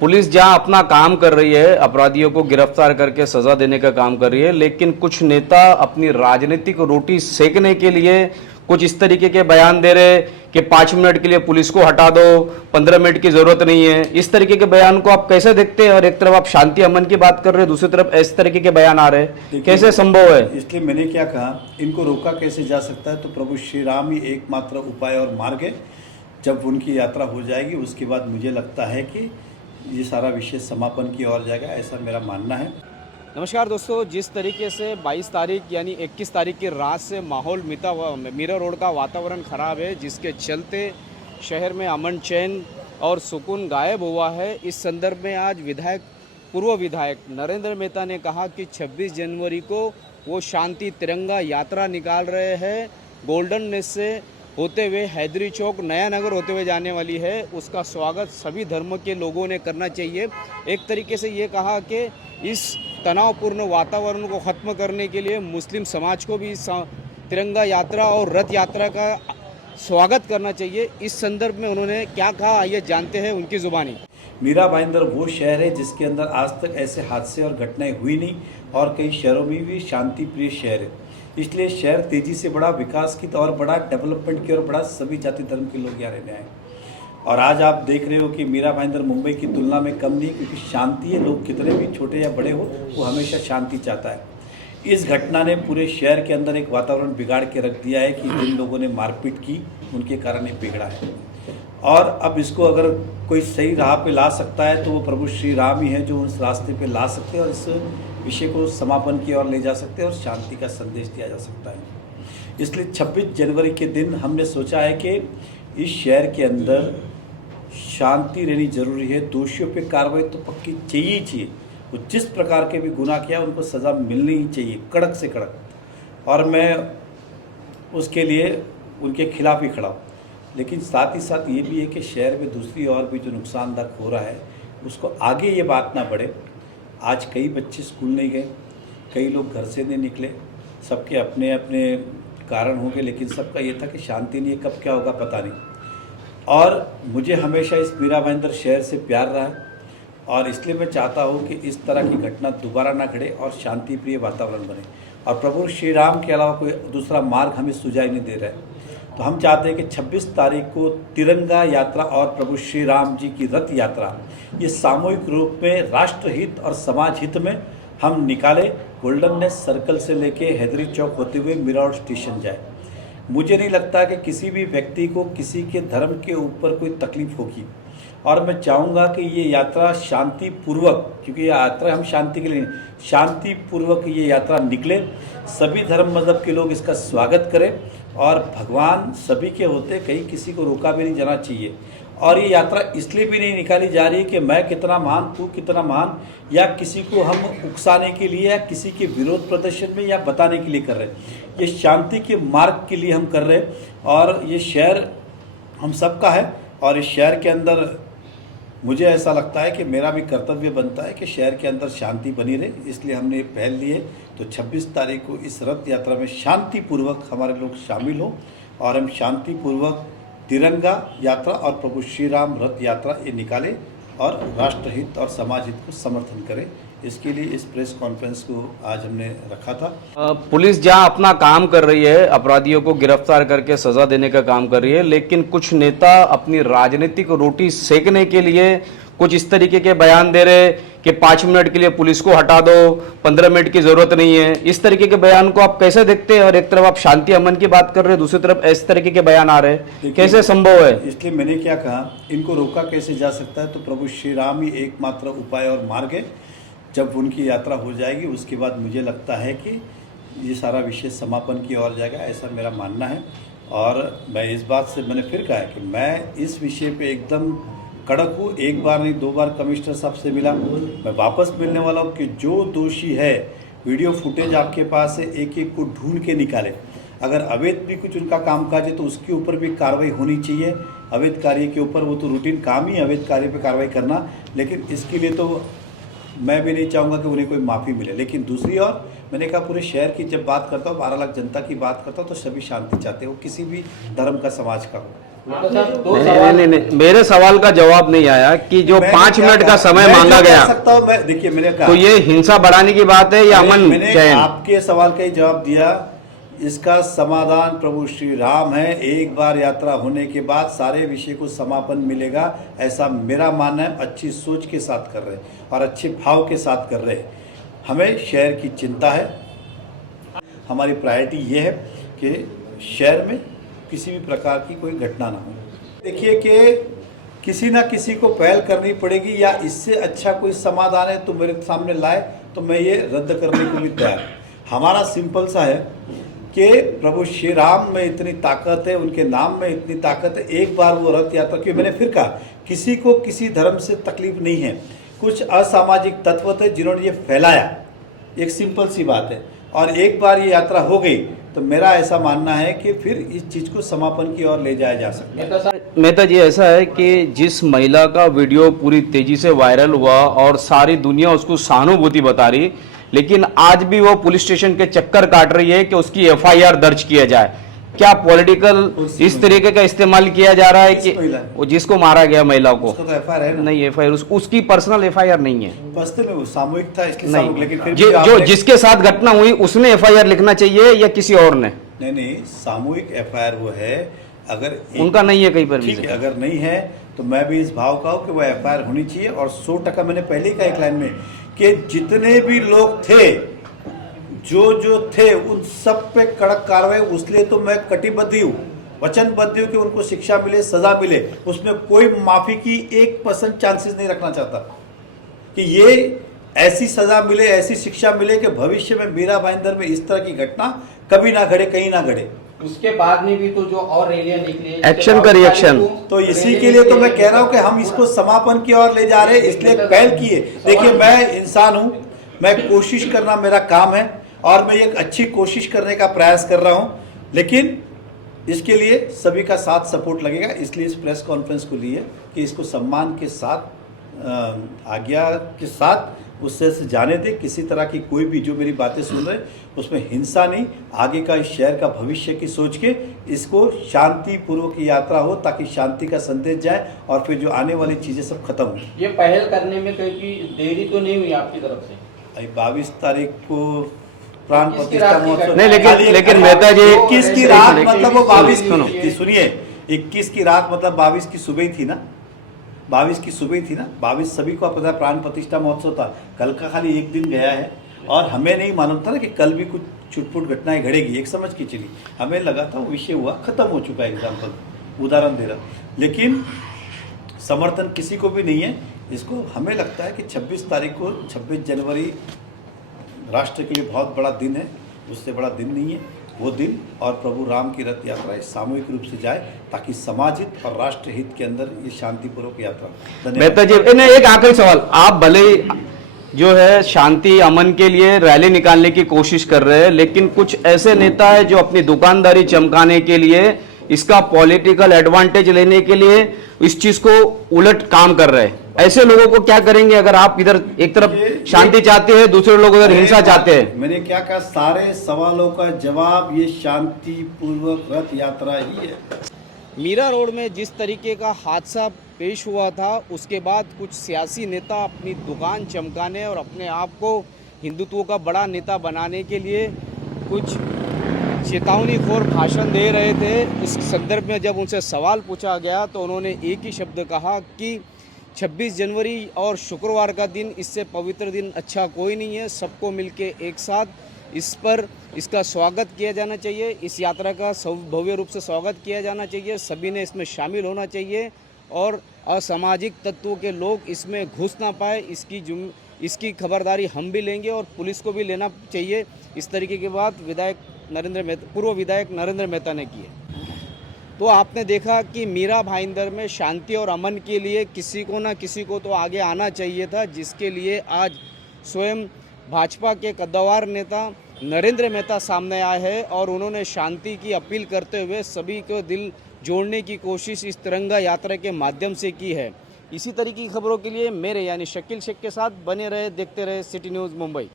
Police जहां अपना काम कर रही है, अपराधियों को गिरफ्तार करके सजा देने का काम कर रही है, लेकिन कुछ नेता अपनी राजनीतिक रोटी सेकने के लिए कुछ इस तरीके के बयान दे रहे कि 5 मिनट के लिए पुलिस को हटा दो, 15 मिनट की जरूरत नहीं है। इस तरीके के बयान को आप कैसे देखते हैं? और एक तरफ आप शांति अमन की बात कर रहे हैं, दूसरी तरफ इस तरीके के बयान आ रहे हैं, कैसे संभव है? इसलिए मैंने क्या कहा, इनको रोका कैसे जा सकता है? तो प्रभु श्री राम ही एकमात्र उपाय और मार्ग है। जब उनकी यात्रा हो जाएगी उसके बाद मुझे लगता है कि ये सारा विषय समापन की ओर जाएगा, ऐसा मेरा मानना है। नमस्कार दोस्तों, जिस तरीके से 22 तारीख यानी 21 तारीख की रात से माहौल मीरा रोड का वातावरण ख़राब है, जिसके चलते शहर में अमन चैन और सुकून गायब हुआ है। इस संदर्भ में आज पूर्व विधायक नरेंद्र मेहता ने कहा कि 26 जनवरी को वो शांति तिरंगा यात्रा निकाल रहे हैं। गोल्डन नेस से होते हुए हैदरी चौक नया नगर होते हुए जाने वाली है। उसका स्वागत सभी धर्म के लोगों ने करना चाहिए। एक तरीके से ये कहा कि इस तनावपूर्ण वातावरण को ख़त्म करने के लिए मुस्लिम समाज को भी इस तिरंगा यात्रा और रथ यात्रा का स्वागत करना चाहिए। इस संदर्भ में उन्होंने क्या कहा, आइए जानते हैं उनकी ज़ुबानी। मीरा भाईंदर वो शहर है जिसके अंदर आज तक ऐसे हादसे और घटनाएं हुई नहीं, और कई शहरों में भी शांति प्रिय शहर है। इसलिए शहर तेज़ी से बढ़ा, विकास की और बढ़ा, डेवलपमेंट की ओर बढ़ा। सभी जाति धर्म के लोग यहाँ रहने आए, और आज आप देख रहे हो कि मीरा भाईंदर मुंबई की तुलना में कम नहीं, क्योंकि शांति है। लोग कितने भी छोटे या बड़े हो, वो हमेशा शांति चाहता है। इस घटना ने पूरे शहर के अंदर एक वातावरण बिगाड़ के रख दिया है कि जिन लोगों ने मारपीट की उनके कारण ये बिगड़ा है। और अब इसको अगर कोई सही राह पे ला सकता है तो वो प्रभु श्री राम ही है जो उस रास्ते पे ला सकते हैं, और इस विषय को समापन की ओर ले जा सकते हैं और शांति का संदेश दिया जा सकता है। इसलिए 26 जनवरी के दिन हमने सोचा है कि इस शहर के अंदर शांति रहनी जरूरी है। दोषियों पे कार्रवाई तो पक्की चाहिए ही चाहिए। वो जिस प्रकार के भी गुनाह किया उनको सज़ा मिलनी ही चाहिए, कड़क से कड़क। और मैं उसके लिए उनके खिलाफ ही खड़ा हूँ। लेकिन साथ ही साथ ये भी है कि शहर में दूसरी और भी जो नुकसानदायक हो रहा है उसको आगे ये बात ना बढ़े। आज कई बच्चे स्कूल नहीं गए, कई लोग घर से नहीं निकले, सबके अपने अपने कारण होंगे, लेकिन सबका ये था कि शांति नहीं है, कब क्या होगा पता नहीं। और मुझे हमेशा इस मीरा भाईंदर शहर से प्यार रहा है, और इसलिए मैं चाहता हूँ कि इस तरह की घटना दोबारा ना घटे और शांति प्रिय वातावरण बने। और प्रभु श्री राम के अलावा कोई दूसरा मार्ग हमें सुझाई नहीं दे रहा है। तो हम चाहते हैं कि 26 तारीख को तिरंगा यात्रा और प्रभु श्री राम जी की रथ यात्रा ये सामूहिक रूप में राष्ट्रहित और समाज हित में हम निकालें। गोल्डन नेस सर्कल से लेके हैदरी चौक होते हुए मीरा रोड स्टेशन जाए। मुझे नहीं लगता कि किसी भी व्यक्ति को किसी के धर्म के ऊपर कोई तकलीफ होगी, और मैं चाहूँगा कि ये यात्रा शांतिपूर्वक, क्योंकि ये यात्रा हम शांति के लिए, शांतिपूर्वक ये यात्रा निकले। सभी धर्म मज़हब के लोग इसका स्वागत करें, और भगवान सभी के होते, कहीं किसी को रोका भी नहीं जाना चाहिए। और ये यात्रा इसलिए भी नहीं निकाली जा रही कि मैं कितना महान, तू कितना महान, या किसी को हम उकसाने के लिए या किसी के विरोध प्रदर्शन में या बताने के लिए कर रहे हैं। ये शांति के मार्ग के लिए हम कर रहे हैं, और ये शहर हम सबका है। और इस शहर के अंदर मुझे ऐसा लगता है कि मेरा भी कर्तव्य बनता है कि शहर के अंदर शांति बनी रहे, इसलिए हमने ये पहल ली है। तो 26 तारीख को इस रथ यात्रा में शांतिपूर्वक हमारे लोग शामिल हों, और हम शांतिपूर्वक तिरंगा यात्रा और प्रभु श्री राम रथ यात्रा ये निकालें और राष्ट्रहित और समाज हित को समर्थन करें। इसके लिए इस प्रेस कॉन्फ्रेंस को आज हमने रखा था। पुलिस जहां अपना काम कर रही है, अपराधियों को गिरफ्तार करके सजा देने का काम कर रही है, लेकिन कुछ नेता अपनी राजनीतिक रोटी सेकने के लिए कुछ इस तरीके के बयान दे रहे कि 5 मिनट के लिए पुलिस को हटा दो, 15 मिनट की जरूरत नहीं है। इस तरीके के बयान को आप कैसे देखते हैं? और एक तरफ आप शांति अमन की बात कर रहे हैं, दूसरी तरफ इस तरीके के बयान आ रहे हैं, कैसे संभव है? इसलिए मैंने क्या कहा, इनको रोका कैसे जा सकता है? तो प्रभु श्री राम ही एकमात्र उपाय और मार्ग है। जब उनकी यात्रा हो जाएगी उसके बाद मुझे लगता है कि ये सारा विषय समापन की ओर जाएगा, ऐसा मेरा मानना है। और मैं इस बात से मैंने फिर कहा है कि मैं इस विषय पे एकदम कड़क हूँ। एक बार नहीं, 2 बार कमिश्नर साहब से मिला, मैं वापस मिलने वाला हूँ कि जो दोषी है, वीडियो फुटेज आपके पास है, एक एक को ढूंढ के निकाले। अगर अवैध भी कुछ उनका कामकाज है तो उसके ऊपर भी कार्रवाई होनी चाहिए। अवैध कार्य के ऊपर वो तो रूटीन काम ही अवैध कार्य पे कार्रवाई करना, लेकिन इसके लिए तो मैं भी नहीं चाहूँगा कि उन्हें कोई माफ़ी मिले। लेकिन दूसरी ओर मैंने कहा, पूरे शहर की जब बात करता हूँ, 12 लाख जनता की बात करता हूँ, तो सभी शांति चाहते हो, किसी भी धर्म का, समाज का हो। नहीं, मेरे सवाल का जवाब नहीं आया कि जो 5 मिनट का समय मांगा गया सकता हूँ मैं, देखिए मैंने कहा तो ये हिंसा बढ़ाने की बात है या अमन मैंने चैन? आपके सवाल का ही जवाब दिया। इसका समाधान प्रभु श्री राम है। एक बार यात्रा होने के बाद सारे विषय को समापन मिलेगा, ऐसा मेरा मानना है। अच्छी सोच के साथ कर रहे हैं और अच्छे भाव के साथ कर रहे हैं। हमें शहर की चिंता है, हमारी प्रायोरिटी ये है कि शहर में किसी भी प्रकार की कोई घटना ना हो। देखिए कि किसी ना किसी को पहल करनी पड़ेगी, या इससे अच्छा कोई समाधान है तो मेरे सामने लाए तो मैं ये रद्द करने को भी तैयार। हमारा सिंपल सा है कि प्रभु श्री राम में इतनी ताकत है, उनके नाम में इतनी ताकत है। एक बार वो रथ यात्रा, क्योंकि मैंने फिर कहा किसी को किसी धर्म से तकलीफ नहीं है। कुछ असामाजिक तत्व थे जिन्होंने ये फैलाया, एक सिंपल सी बात है। और एक बार ये यात्रा हो गई तो मेरा ऐसा मानना है कि फिर इस चीज़ को समापन की ओर ले जाया जा सकता है। मेहता जी, ऐसा है कि जिस महिला का वीडियो पूरी तेजी से वायरल हुआ और सारी दुनिया उसको सहानुभूति बता रही, लेकिन आज भी वो पुलिस स्टेशन के चक्कर काट रही है कि उसकी एफआईआर दर्ज किया जाए। क्या पॉलिटिकल इस तरीके का इस्तेमाल किया जा रहा है कि वो जिसको मारा गया महिला को? उसका तो एफआईआर है ना? नहीं, एफआईआर उसकी पर्सनल एफआईआर नहीं है। बस्ते में वो सामूहिक था इसलिए नहीं, सामूहिक, लेकिन फिर जो भी आपने- जिसके साथ घटना हुई उसने एफआईआर लिखना चाहिए या किसी और ने? नहीं, सामूहिक एफआईआर वो है। अगर उनका नहीं है कहीं पर भी। ठीक है, अगर नहीं है तो मैं भी इस भाव का हूँ कि वो एफआईआर होनी चाहिए। और 100% मैंने पहले ही कहा एक लाइन में कि जितने भी लोग थे, जो थे, उन सब पे कड़क कार्रवाई, उसलिए तो मैं कटिबद्ध हूँ, वचनबद्ध हूँ कि उनको शिक्षा मिले, सजा मिले। उसमें कोई माफी की 1% चांसेस नहीं रखना चाहता कि ये ऐसी सजा मिले, ऐसी शिक्षा मिले कि भविष्य में मीरा भाईंदर में इस तरह की घटना कभी ना घटे, कहीं ना घटे। उसके बाद में भी तो जो और रैलियां निकली, एक्शन का रिएक्शन। तो इसी के लिए तो मैं कह रहा हूं कि हम इसको समापन की ओर ले जा रहे हैं, इसलिए पहल की है। देखिए, मैं इंसान हूं, मैं कोशिश करना मेरा काम है और मैं एक अच्छी कोशिश करने का प्रयास कर रहा हूं, लेकिन इसके लिए सभी का साथ सपोर्ट लगेगा। इसलिए इस प्रेस कॉन्फ्रेंस को लिए कि इसको सम्मान के साथ, आज्ञा के साथ उससे जाने दे। किसी तरह की कोई भी जो मेरी बातें सुन रहे उसमें हिंसा नहीं, आगे का इस शहर का भविष्य की सोच के इसको शांतिपूर्वक यात्रा हो, ताकि शांति का संदेश जाए और फिर जो आने वाली चीज़ें सब खत्म हो। ये पहल करने में कहीं देरी तो नहीं हुई आपकी तरफ से? 22 तारीख को प्राण प्रतिष्ठा महोत्सव नहीं, लेकिन मेहता जी, 21 की रात मतलब वो 22 सुनो। की, सुनिए, 21 की रात मतलब 22 की सुबह थी ना, 22 की सुबह थी ना। 22 सभी को पता है प्राण प्रतिष्ठा महोत्सव था। कल का खाली एक दिन गया है और हमें नहीं मालूम था ना कि कल भी कुछ छुटपुट घटनाएं घड़ेगी, एक समझ की चली। हमें लगा था वो विषय हुआ, खत्म हो चुका है, एग्जाम्पल उदाहरण दे रहा। लेकिन समर्थन किसी को भी नहीं है इसको। हमें लगता है कि 26 तारीख को, 26 जनवरी राष्ट्र के लिए बहुत बड़ा दिन है, उससे बड़ा दिन नहीं है वो दिन। और प्रभु राम की रथ यात्रा सामूहिक रूप से जाए ताकि समाज हित और राष्ट्र हित के अंदर ये शांतिपूर्वक यात्रा। मेहता जी, एक आखिरी सवाल। आप भले जो है शांति अमन के लिए रैली निकालने की कोशिश कर रहे हैं, लेकिन कुछ ऐसे नेता है जो अपनी दुकानदारी चमकाने के लिए, इसका पॉलिटिकल एडवांटेज लेने के लिए इस चीज को उलट काम कर रहे हैं। ऐसे लोगों को क्या करेंगे अगर आप इधर एक तरफ शांति चाहते हैं, दूसरे लोग उधर हिंसा चाहते हैं? मैंने क्या कहा, सारे सवालों का जवाब ये शांतिपूर्वक रथ यात्रा ही है। मीरा रोड में जिस तरीके का हादसा पेश हुआ था, उसके बाद कुछ सियासी नेता अपनी दुकान चमकाने और अपने आप को हिंदुत्व का बड़ा नेता बनाने के लिए कुछ चेतावनीखोर भाषण दे रहे थे। इस संदर्भ में जब उनसे सवाल पूछा गया तो उन्होंने एक ही शब्द कहा कि 26 जनवरी और शुक्रवार का दिन, इससे पवित्र दिन अच्छा कोई नहीं है। सबको मिलके एक साथ इसका स्वागत किया जाना चाहिए, इस यात्रा का भव्य रूप से स्वागत किया जाना चाहिए। सभी ने इसमें शामिल होना चाहिए और असामाजिक तत्वों के लोग इसमें घुस ना पाए, इसकी खबरदारी हम भी लेंगे और पुलिस को भी लेना चाहिए। इस तरीके की बात पूर्व विधायक नरेंद्र मेहता ने की है। तो आपने देखा कि मीरा भाईंदर में शांति और अमन के लिए किसी को ना किसी को तो आगे आना चाहिए था, जिसके लिए आज स्वयं भाजपा के कद्दावर नेता नरेंद्र मेहता सामने आए हैं और उन्होंने शांति की अपील करते हुए सभी को दिल जोड़ने की कोशिश इस तिरंगा यात्रा के माध्यम से की है। इसी तरीके की खबरों के लिए मेरे यानी शकील शेख के साथ बने रहे, देखते रहे सिटी न्यूज़ मुंबई।